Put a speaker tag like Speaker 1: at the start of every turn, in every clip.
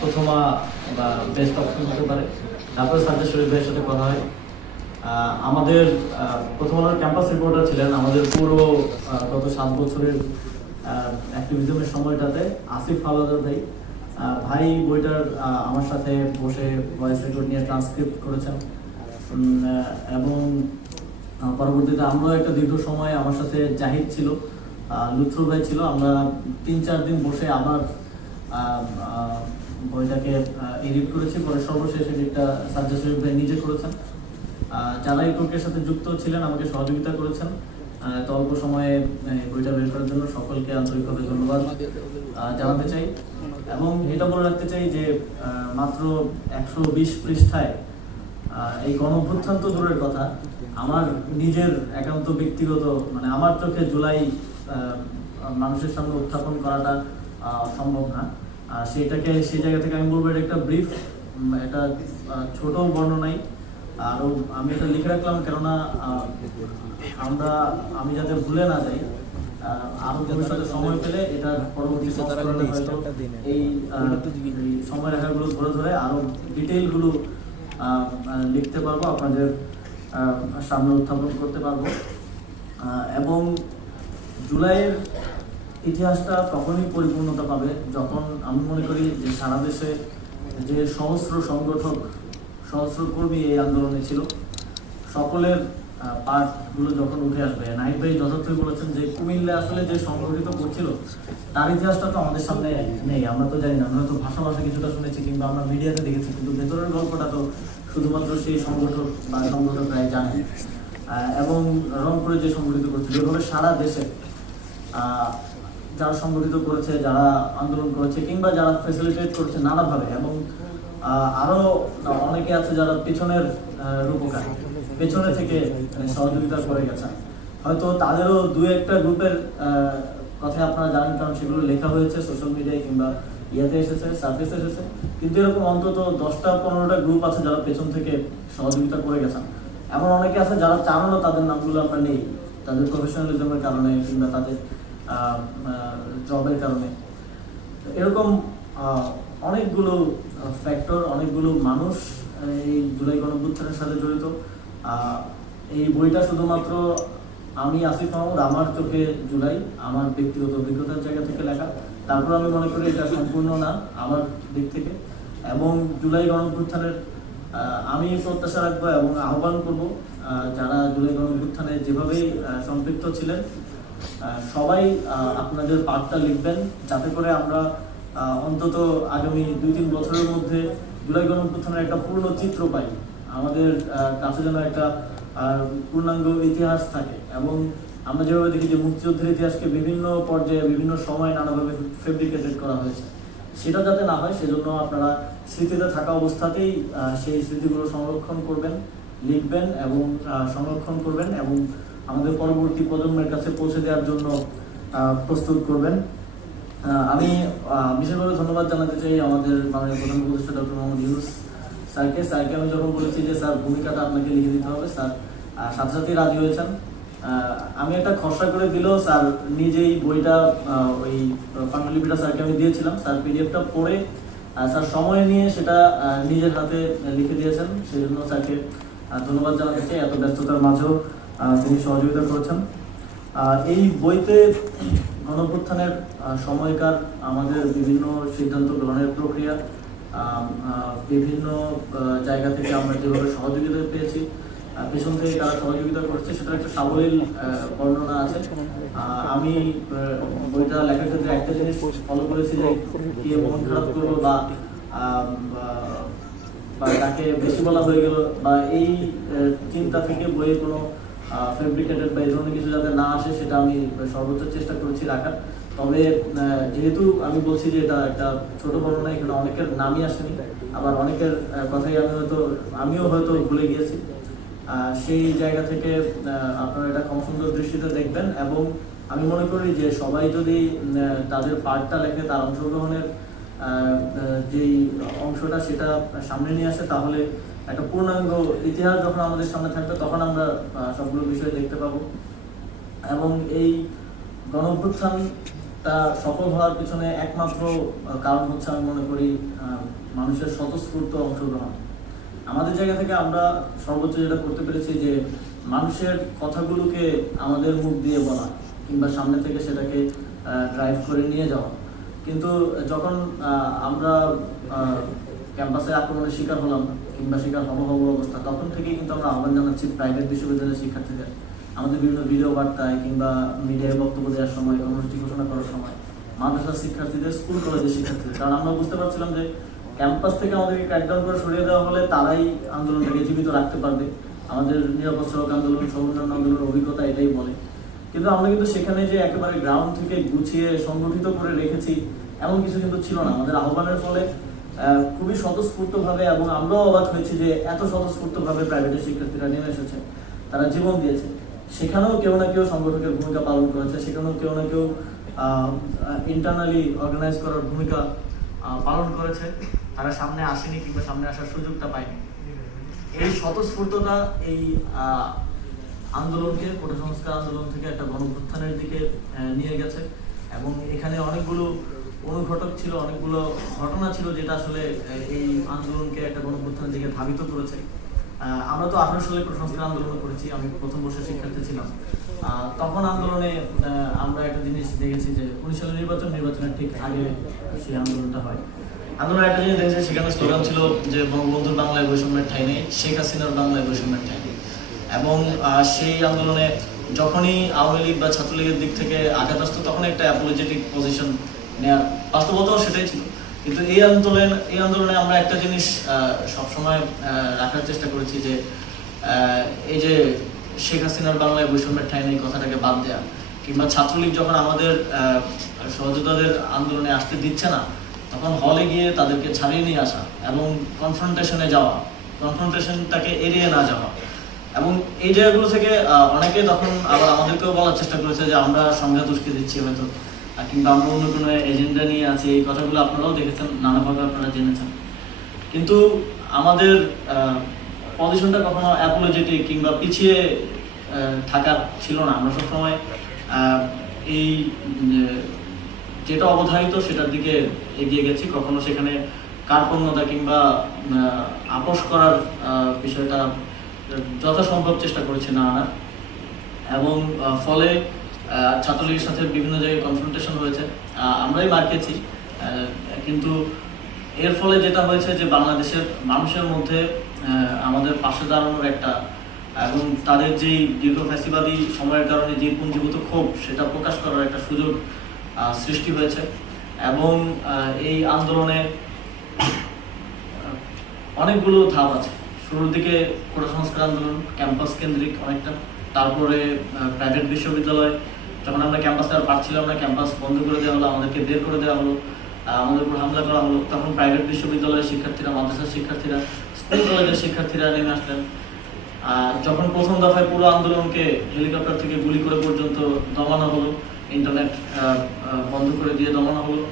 Speaker 1: প্রথমা বা best option হতে পারে। তারপরে সাজ্জাদ শরীফ ভাইয়ের সাথে কথা হয়। আমাদের প্রথম আলোর ক্যাম্পাস রিপোর্টার ছিলেন। আমাদের পুরো গত সাত বছরের অ্যাক্টিভিজমের সময়টাতে আসিফ হাওলাদার ভাই ভাই বইটার আমার সাথে বসে ভয়েস রেকর্ড নিয়ে ট্রান্সক্রিপ্ট করেছেন। এবং পরবর্তীতে আমরাও একটা দীর্ঘ সময় আমার সাথে জাহিদ ছিল আহ, ভাই ছিল। আমরা তিন চার দিন বসে আবার বইটাকে এডিট করেছি, পরে সর্বশেষ এডিটটা সাজ্জা শরীফ ভাই নিজে করেছেন। যারা এই প্রক্রিয়ার সাথে যুক্ত ছিলেন, আমাকে সহযোগিতা করেছেন। এত অল্প সময়ে বইটা বের করার জন্য সকলকে আন্তরিকভাবে ধন্যবাদ জানাতে চাই। এবং এটা বলে রাখতে চাই যে মাত্র একশো বিশ পৃষ্ঠায় এই গণভ্যুত্থান তো দূরের কথা। আমার নিজের একান্ত ব্যক্তিগত মানে আমার চোখে জুলাই মানুষের সামনে উত্থাপন করাটা সম্ভব না। আহ, সেইটাকে সেই জায়গা থেকে আমি বলব এটা একটা ব্রিফ এটা ছোট বর্ণনাই। আর আমি এটা লিখে রাখলাম কেননা আমরা আমি যাতে ভুলে না যাই আরও ভবিষ্যতে সময় পেলে এটা পরবর্তী এই সময় রেখাগুলো ধরে ধরে আরও ডিটেইলগুলো আহ, আহ, লিখতে পারব আপনাদের সামনে উত্থাপন করতে পারব। এবং জুলাইয়ের ইতিহাসটা তখনই পরিপূর্ণতা পাবে যখন আমি মনে করি যে সারা দেশে যে সহস্র সংগঠক, সহস্র কর্মী এই আন্দোলনে ছিল, সকলের পার্টগুলো যখন উঠে আসবে। নাহিদ ভাই যথার্থই বলেছেন যে কুমিল্লা আসলে যে সংগঠিত করছিল, তার ইতিহাসটা তো আমাদের সামনে নেই। আমরা তো জানি না আমরা হয়তো ভাষা ভাষা কিছুটা শুনেছি কিংবা আমরা মিডিয়াতে দেখেছি, কিন্তু ভেতরের গল্পটা তো শুধুমাত্র সেই সংগঠক বা সংগঠকরাই জানে। এবং রংপুরে যে সংগঠিত করছিল, এভাবে সারা দেশে যারা সংগঠিত করেছে, যারা আন্দোলন করেছে কিংবা যারা ফেসিলিটেট করছে নানাভাবে এবং আরও অনেকে আছে যারা পেছনের রূপকার, পেছনে থেকে সহযোগিতা করে গেছে হয়তো তাদেরও দু একটা গ্রুপের কথা আপনারা জানেন, কারণ সেগুলো লেখা হয়েছে সোশ্যাল মিডিয়ায় কিংবা ইয়েতে এসেছে সার্ফেসে এসেছে। কিন্তু এরকম অন্তত দশটা, পনেরোটা গ্রুপ আছে যারা পেছন থেকে সহযোগিতা করে গেছেন। এমন অনেকে আছে যারা চানও তাদের নামগুলো আমরা নেই। তাদের প্রফেশনালিজমের কারণে কিংবা তাদের জবের কারণে। এরকম অনেকগুলো ফ্যাক্টর অনেকগুলো মানুষ এই জুলাই গণভ্যুত্থানের সাথে জড়িত। এই বইটা শুধুমাত্র আমি, আসিফ মাহমুদ, আমার চোখে জুলাই, আমার ব্যক্তিগত অভিজ্ঞতার জায়গা থেকে লেখা। তারপর আমি মনে করি এটা সম্পূর্ণ না, আমার দিক থেকে। এবং জুলাই গণভ্যুত্থানের আমি প্রত্যাশা রাখব এবং আহ্বান করব যারা জুলাই গণভ্যুত্থানে যেভাবেই সম্পৃক্ত ছিলেন সবাই আপনাদের পাঠটা লিখবেন যাতে করে আমরা অন্তত আগামী দুই তিন বছরের মধ্যে জুলাই গণঅভ্যুত্থানের একটা পূর্ণ চিত্র পাই। আমাদের কাছে যেন একটা পূর্ণাঙ্গ ইতিহাস থাকে এবং আমরা যেভাবে দেখি যে মুক্তিযুদ্ধের ইতিহাসকে বিভিন্ন পর্যায়ে, বিভিন্ন সময় নানাভাবে ফেব্রিকেটেড করা হয়েছে। সেটা যাতে না হয়, সেজন্য আপনারা স্মৃতিতে থাকা অবস্থাতেই সেই স্মৃতিগুলো সংরক্ষণ করবেন, লিখবেন এবং সংরক্ষণ করবেন এবং আমাদের পরবর্তী প্রজন্মের কাছে পৌঁছে দেওয়ার জন্য প্রস্তুত করবেন। আমি বিশেষভাবে ধন্যবাদ জানাতে চাই আমাদের মাননীয় প্রধান উপদেষ্টা ডক্টর মোহাম্মদ ইউনুস স্যারকে। স্যারকে আমি যখন বলেছি যে, স্যার, ভূমিকাটা আপনাকে লিখে দিতে হবে, স্যার সাথে সাথেই রাজি হয়েছেন। আমি একটা খসড়া করে দিলেও স্যার নিজেই বইটা ওই পাণ্ডুলিপিটা স্যারকে আমি দিয়েছিলাম। স্যার পিডিএফটা পড়ে স্যার সময় নিয়ে সেটা নিজের হাতে লিখে দিয়েছেন। সেই জন্য স্যারকে ধন্যবাদ জানাতে চাই। এত ব্যস্ততার মাঝেও তিনি সহযোগিতা করেছেন। এই বইতে গণপ্রত্থানের সময়কার আমাদের বিভিন্ন সিদ্ধান্ত গ্রহণের প্রক্রিয়া বিভিন্ন জায়গা থেকে আমরা যেভাবে সহযোগিতা পেয়েছি পেছন থেকে কারা সহযোগিতা করছে সেটার একটা সাবলীল বর্ণনা আছে। আমি বইটা লেখার ক্ষেত্রে একটা জিনিস ফলো করেছি যে কে মন খারাপ করব বা তাকে বেশি বলা হয়ে গেল বা এই চিন্তা থেকে বইয়ে কোনো ফেব্রিকেটেড বা এই ধরনের কিছু যাতে না আসে, সেটা আমি সর্বোচ্চ চেষ্টা করেছি রাখার। তবে যেহেতু আমি বলছি যে এটা একটা ছোট বর্ণনা, এখানে অনেকের নামই আসেনি। আবার অনেকের কথাই আমি হয়তো, আমিও হয়তো ভুলে গিয়েছি। সেই জায়গা থেকে আপনারা এটা কম সুন্দর দৃষ্টিতে দেখবেন এবং আমি মনে করি যে সবাই যদি তাদের পার্টটা লেখে, তার অংশগ্রহণের যেই অংশটা সেটা সামনে নিয়ে আসে, তাহলে একটা পূর্ণাঙ্গ ইতিহাস যখন আমাদের সামনে থাকবে, তখন আমরা সবগুলো বিষয় দেখতে পাবো। এবং এই গণঅভ্যুত্থান ক্যাম্পাসটা সফল হওয়ার পিছনে একমাত্র কারণ হচ্ছে আমি মনে করি মানুষের স্বতঃস্ফূর্ত অংশগ্রহণ। আমাদের জায়গা থেকে আমরা সর্বোচ্চ যেটা করতে পেরেছি যে, মানুষের কথাগুলোকে আমাদের মুখ দিয়ে বলা, কিংবা সামনে থেকে সেটাকে ড্রাইভ করে নিয়ে যাওয়া। কিন্তু যখন আমরা ক্যাম্পাসে আক্রমণের শিকার হলাম কিংবা হব অবস্থা, তখন থেকেই কিন্তু আমরা আহ্বান জানাচ্ছি প্রাইভেট বিশ্ববিদ্যালয়ের শিক্ষার্থীদের, আমাদের বিভিন্ন ভিডিও বার্তায় কিংবা মিডিয়ায় বক্তব্য দেওয়ার সময়, কর্মসূচি ঘোষণা করার সময়, মাদ্রাসার শিক্ষার্থীদের স্কুল কলেজের শিক্ষার্থীদের। কারণ আমরা বুঝতে পারছিলাম যে ক্যাম্পাস থেকে আমাদেরকে ক্র্যাকডাউন করে সরিয়ে দেওয়া হলে তারাই আন্দোলনটাকে জীবিত রাখতে পারবে। আমাদের নিরাপদ সড়ক আন্দোলন সর্বজনীন আন্দোলনের অভিজ্ঞতা এটাই বলে। কিন্তু আমরা কিন্তু সেখানে যে একেবারে গ্রাউন্ড থেকে গুছিয়ে সংগঠিত করে রেখেছি, এমন কিছু কিন্তু ছিল না। আমাদের আহ্বানের ফলে খুবই স্বতঃস্ফূর্তভাবে এবং আমরাও অবাক হয়েছি যে এত স্বতঃস্ফূর্তভাবে প্রাইভেটের শিক্ষার্থীরা নেমে এসেছে। তারা জীবন দিয়েছে। সেখানেও কেউ না কেউ সংগঠকের ভূমিকা পালন করেছে। সেখানেও কেউ না কেউ ইন্টারনালি অর্গানাইজ করার ভূমিকা পালন করেছে। তারা সামনে আসেনি কিংবা সামনে আসার সুযোগটা পায়নি। এই স্বতঃস্ফূর্ততা, এই আন্দোলনকে, কোটা সংস্কার আন্দোলন থেকে একটা গণপ্রত্থানের দিকে নিয়ে গেছে। এবং এখানে অনেকগুলো অনুঘটক ছিল, অনেকগুলো ঘটনা ছিল যেটা আসলে এই আন্দোলনকে একটা গণপ্রত্থানের দিকে ধাবিত করেছে। আমরা তো আঠারো সালে কোটা সংস্কার আন্দোলন করেছি, আমি প্রথম বর্ষের শিক্ষার্থী ছিলাম। তখন আন্দোলনে আমরা একটা জিনিস দেখেছি যে, উনিশ সালের নির্বাচন, নির্বাচনের ঠিক আগে সেই আন্দোলনটা হয়। আন্দোলন একটা জিনিস দেখেছি, সেখানে স্লোগান ছিল যে, বঙ্গবন্ধুর বাংলায় বৈষম্যের ঠাই নেই, শেখ হাসিনার বাংলায় বৈষম্যের ঠাই নেই। এবং সেই আন্দোলনে যখনই আওয়ামী লীগ বা ছাত্রলীগের দিক থেকে আঘাত আসতো তখন একটা অ্যাপোলজেটিক পজিশন নেওয়ার বাস্তবতাও সেটাই ছিল। কিন্তু এই আন্দোলন, এই আন্দোলনে আমরা একটা জিনিস সবসময় রাখার চেষ্টা করেছি যে এই যে শেখ হাসিনার বাংলায় বৈষম্যের ঠাই নেই কথাটাকে বাদ দেওয়া কিংবা ছাত্রলীগ যখন আমাদের সহযোদ্ধাদের আন্দোলনে আসতে দিচ্ছে না, তখন হলে গিয়ে তাদেরকে ছাড়িয়ে নিয়ে আসা এবং কনফ্রন্টেশনে যাওয়া কনফ্রন্টেশনটাকে এড়িয়ে না যাওয়া। এবং এই জায়গাগুলো থেকে অনেকে তখন আবার আমাদেরকেও বলার চেষ্টা করেছে যে আমরা সংঘাত উস্কে দিচ্ছি হয়তো কিংবা আমরা অন্য কোনো এজেন্ডা নিয়ে আছি, এই কথাগুলো আপনারাও দেখেছেন নানাভাবে আপনারা জেনেছেন। কিন্তু আমাদের পজিশনটা কখনো অ্যাপোলজেটিক কিংবা পিছিয়ে থাকার ছিল না। আমরা সবসময় এই যেটা অবধারিত সেটার দিকে এগিয়ে গেছি। কখনো সেখানে কার্পণ্যতা কিংবা আপোষ করার বিষয়টা যথাসম্ভব চেষ্টা করেছি না আনার। এবং ফলে ছাত্রলীগের সাথে বিভিন্ন জায়গায় কনফ্রন্টেশন হয়েছে। আমরাই মার খেয়েছি। কিন্তু এর ফলে যেটা হয়েছে যে বাংলাদেশের মানুষের মধ্যে আমাদের পাশে দাঁড়ানোর একটা এবং তাদের যেই দীর্ঘ ফ্যাসিবাদী সময়ের কারণে যে পুঞ্জীভূত ক্ষোভ, সেটা প্রকাশ করার একটা সুযোগ সৃষ্টি হয়েছে। এবং এই আন্দোলনে অনেকগুলো ধাপ আছে। শুরুর দিকে কোটা সংস্কার আন্দোলন, ক্যাম্পাস কেন্দ্রিক অনেকটা, তারপরে প্রাইভেট বিশ্ববিদ্যালয় যখন আমরা ক্যাম্পাসে আর পারছিলাম না ক্যাম্পাস বন্ধ করে দেওয়া হলো, আমাদেরকে বের করে দেওয়া হলো আমাদের উপর হামলা করা হলো। তখন প্রাইভেট বিশ্ববিদ্যালয়ের শিক্ষার্থীরা, মাদ্রাসার শিক্ষার্থীরা স্কুল কলেজের শিক্ষার্থীরা নেমে আসলেন। যখন প্রথম দফায় পুরো আন্দোলনকে হেলিকপ্টার থেকে গুলি করে পর্যন্ত দমানো হলো ইন্টারনেট বন্ধ করে দিয়ে দমানো হলো।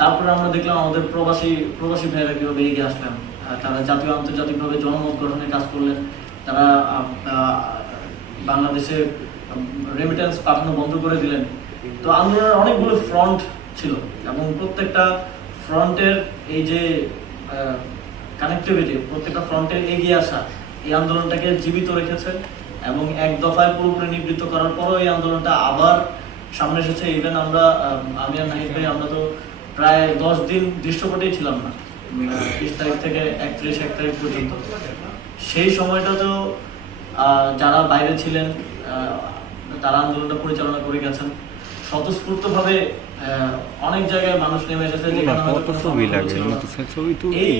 Speaker 1: তারপরে আমরা দেখলাম আমাদের প্রবাসী প্রবাসী ভাইয়েরা কীভাবে এগিয়ে আসলেন। তারা জাতীয়, আন্তর্জাতিকভাবে জনমত গঠনে কাজ করলেন। তারা বাংলাদেশে রেমিটেন্স পাঠানো বন্ধ করে দিলেন। তো আন্দোলনের অনেকগুলো ফ্রন্ট ছিল এবং প্রত্যেকটা ফ্রন্টের এই যে কানেক্টিভিটি প্রত্যেকটা ফ্রন্টের এগিয়ে আসা এই আন্দোলনটাকে জীবিত রেখেছে এবং এক দফায় পুরোপুরি নিবৃত্ত করার পরও এই আন্দোলনটা আবার সামনে এসেছে। ইভেন আমরা আমি আর নাহিদ ভাই আমরা তো প্রায় দশ দিন দৃশ্যপটেই ছিলাম না বিশ তারিখ থেকে একত্রিশ এক তারিখ পর্যন্ত। সেই সময়টাতেও আহ, যারা বাইরে ছিলেন তারা আন্দোলনটা পরিচালনা করে গেছেন। স্বতঃস্ফূর্তভাবে অনেক জায়গায় মানুষ নেমে এসেছে এই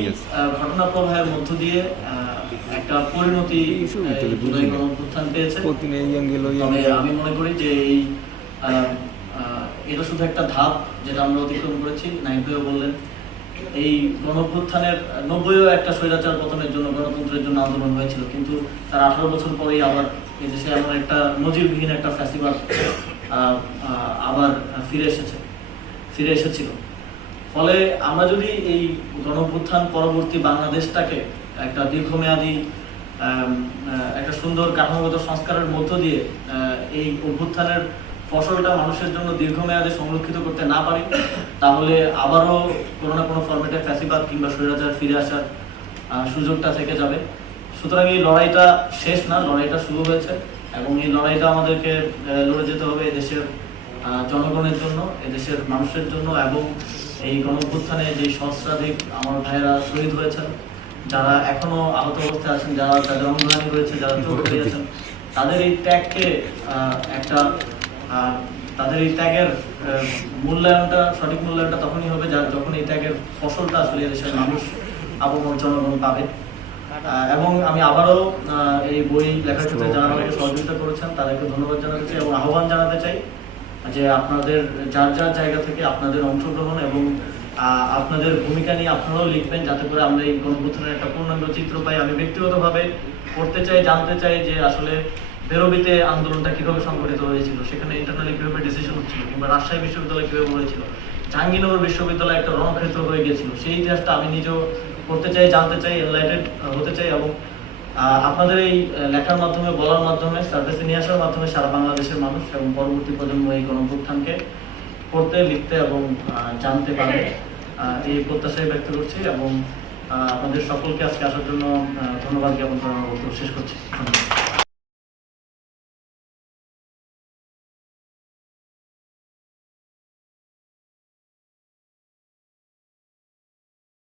Speaker 1: ঘটনা প্রবাহের মধ্য দিয়ে একটা পরিণতি পেয়েছে। তবে আমি মনে করি যে এই এটা শুধু একটা ধাপ যেটা আমরা অতিক্রম করেছি। নাইব ভাইও বললেন এই গণঅভ্যুত্থানের নব্বইও একটা স্বৈরাচার পতনের জন্য গণতন্ত্রের জন্য আন্দোলন হয়েছিল। কিন্তু তার আঠারো বছর পরেই আবার এই একটা নজিরবিহীন একটা আবার ফিরে এসেছে, ফিরে এসেছিল। ফলে আমরা যদি এই গণঅভ্যুত্থান পরবর্তী বাংলাদেশটাকে একটা দীর্ঘমেয়াদী একটা সুন্দর কাঠামোগত সংস্কারের মধ্য দিয়ে এই অভ্যুত্থানের ফসলটা মানুষের জন্য দীর্ঘমেয়াদে সংরক্ষিত করতে না পারি, তাহলে আবারও কোনো না কোনো ফরম্যাটে ফ্যাসিবাদ কিংবা স্বৈরাচার ফিরে আসার সুযোগটা থেকে যাবে। সুতরাং এই লড়াইটা শেষ না লড়াইটা শুরু হয়েছে এবং এই লড়াইটা আমাদেরকে লড়ে যেতে হবে এদেশের জনগণের জন্য এদেশের মানুষের জন্য এবং এই গণঅভ্যুত্থানে যে সহস্রাধিক আমার ভাইয়েরা শহীদ হয়েছেন যারা এখনও আহত অবস্থায় আছেন যারা যাদের অঙ্গহানি হয়েছে যারা চোখ হারিয়েছেন তাদের এই ত্যাগকে একটা তাদের এই ত্যাগের মূল্যায়নটা সঠিক মূল্যায়নটা তখনই হবে যা যখন এই ত্যাগের ফসলটা আসলে এদেশের মানুষ আবহাওয়ার জনগণ পাবে। এবং আমি আবারও এই বই লেখার ক্ষেত্রে যারা আমাকে সহযোগিতা করেছেন, তাদেরকে ধন্যবাদ জানাতে চাই এবং আহ্বান জানাতে চাই যে আপনাদের, যার যার জায়গা থেকে আপনাদের অংশগ্রহণ এবং আপনাদের ভূমিকা নিয়ে আপনারাও লিখবেন যাতে করে আমরা এই গণপুত্রের একটা পূর্ণাঙ্গ চিত্র পাই। আমি ব্যক্তিগতভাবে পড়তে চাই, জানতে চাই যে আসলে বেরোবিতে আন্দোলনটা কীভাবে সংগঠিত হয়েছিল, সেখানে ইন্টারনালি কীভাবে ডিসিশন হচ্ছিল, কিংবা রাজশাহী বিশ্ববিদ্যালয় কীভাবে হয়েছিল জাহাঙ্গীরনগর বিশ্ববিদ্যালয় একটা রণক্ষেত্র হয়ে গেছিল, সেই ইতিহাসটা আমি নিজেও পড়তে চাই, জানতে চাই এনলাইটেড হতে চাই এবং আপনাদের এই লেখার মাধ্যমে, বলার মাধ্যমে সার্ভিসে নিয়ে আসার মাধ্যমে সারা বাংলাদেশের মানুষ এবং পরবর্তী প্রজন্ম এই গণভুত্থানকে পড়তে, লিখতে এবং জানতে পারে এই প্রত্যাশাই ব্যক্ত করছি এবং আপনাদের সকলকে আজকে আসার জন্য ধন্যবাদ জ্ঞাপন করার শেষ করছি। ধন্যবাদ।